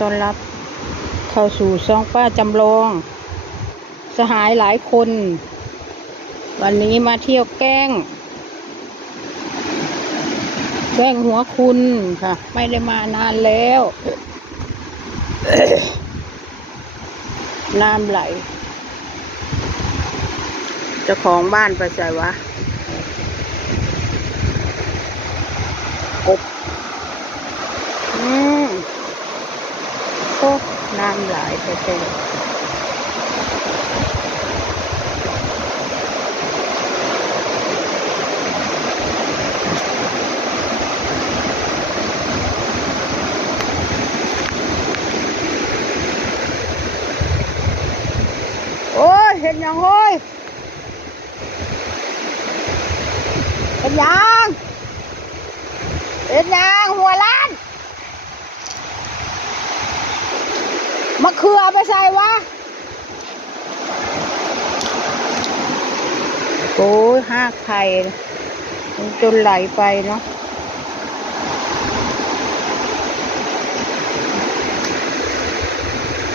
ต้อนรับเข้าสู่ช่องป้าจำลองสหายหลายคนวันนี้มาเที่ยวแกล้งหัวคุณค่ะไม่ได้มานานแล้วน้ำไหลเจ้าของบ้านไปใส่วะกบโอ้น้ำไหลไปเต็มโอ้ยเห็นยังเฮ้ยเห็นยังหัวล้านมะเขือไปใส่วะโอ้ยห้าไข่จนไหลไปเนาะ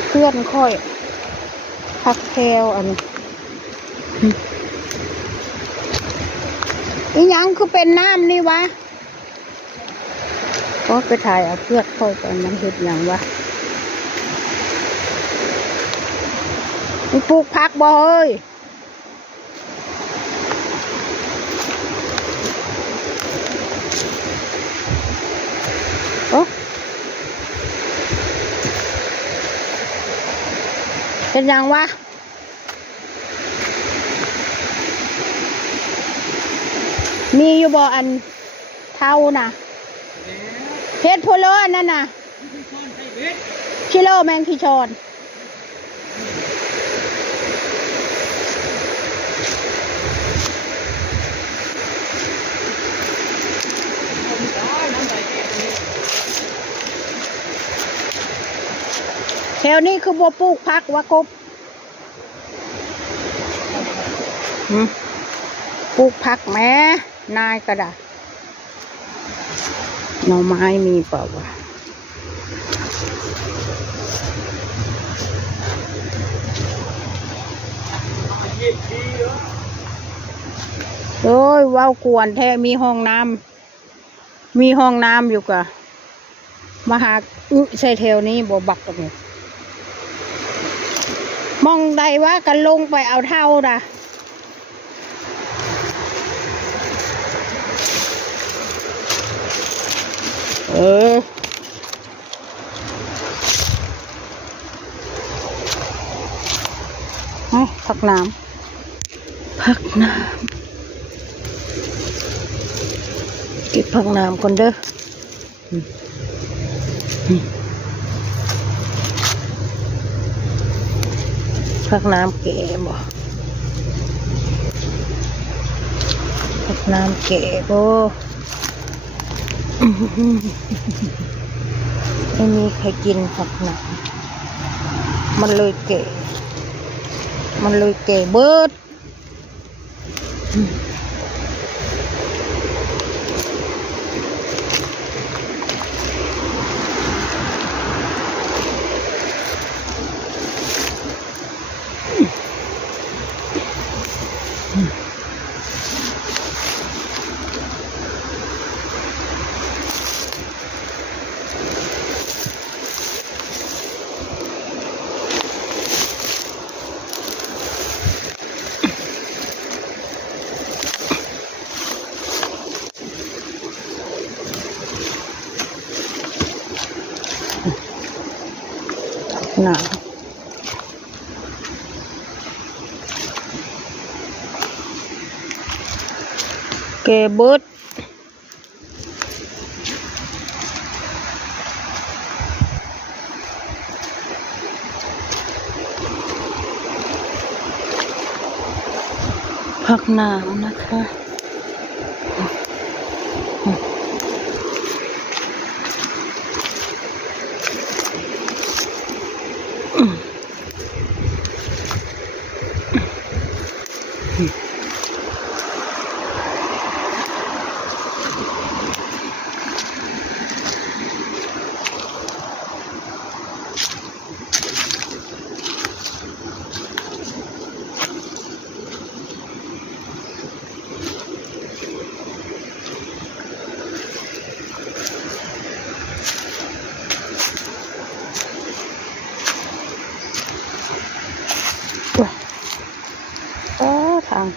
เพื่อนค่อยพักแถวอันนี้อีหยังคือเป็นน้ำนี่วะก็ไปถ่ายเอาเพื่อนค่อยไปมันเห็นอย่างวะมันปลูกผักบ่เอ้ยเป็นยังวะมีอยู่บ่อันเท่าน่ะเพชรโพลอันนั่นน่ะชิโร่แมงคีชอนแถวนี้คือบัวปลูกผักวะกบปลูกผักแม่นายกระดาษหน่อไม้มีเปล่าวะโอ้ยว้าวกวนแท้มีห้องน้ำอยู่กะมาหาใส่แถวนี้บ่บักกันเนี่ยมองใดว่ากันลงไปเอาเท่าด่ะผักน้ำเก็บผักน้ำก่อนเด้อผักน้ำแก่บ่ผักน้ำแก่บ่ไม่มีใครกินผักน้ำมันเลยแก่เบิดหนาเกเบิดผักน้ำนะคะ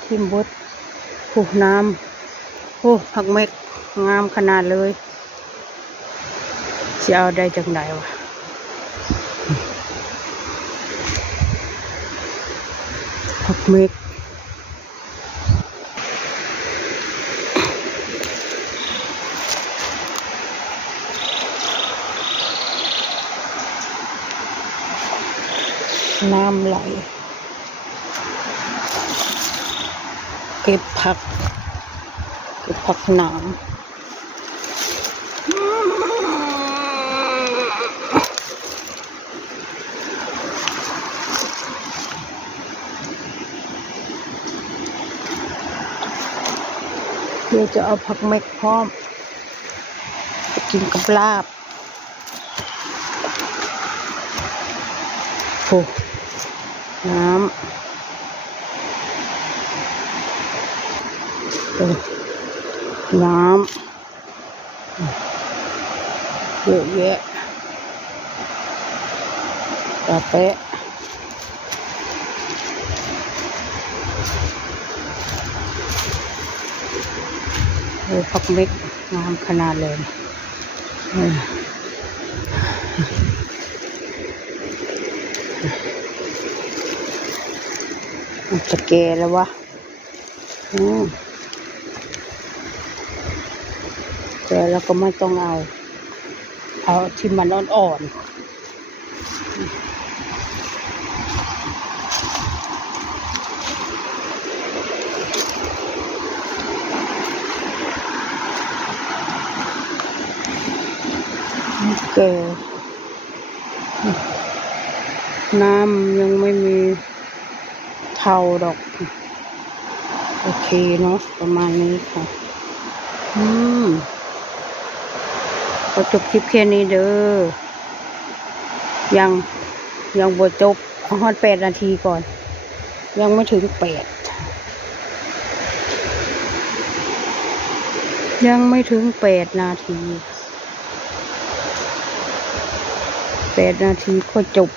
ทิมบดโอ้น้ำโอ้ผักเม็กงามขนาดเลยจะเอาได้จากไหนวะผักเม็กน้ำไหลเก็บผักหนามเดี๋ยวจะเอาผักเม็กพร้อมไปกินกับลาบโอ้น้ำน้ำเยอะแยะกาแฟผักเม็กงามขนาดเลยจะแก่แล้ววะแต่เราก็ไม่ต้องเอาที่มันอ่อนแก่น้ำยังไม่มีเท่าดอกโอเคเนาะประมาณนี้ค่ะก็จบคลิปแค่นี้เด้อยังบ่จบฮอด8 นาทีก่อนยังไม่ถึงยังไม่ถึง8 นาที8 นาทีก็จบ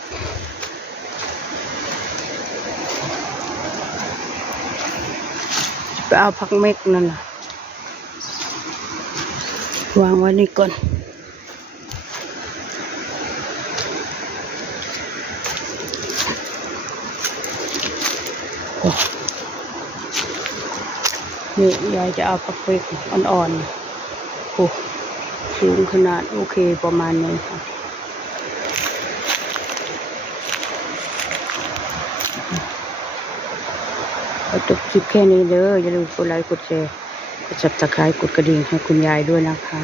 ไปเอาผักเม็กนั่นน่ะวางไว้นี่ก่อนนี่ยายจะเอาผักเม็กอ่อนๆโอ้สูงขนาดโอเคประมาณนี้ค่ะจบคลิปแค่นี้เด้ออย่าลืมกดไลค์กดแชร์กด Subscribe กดกระดิ่งให้คุณยายด้วยนะคะ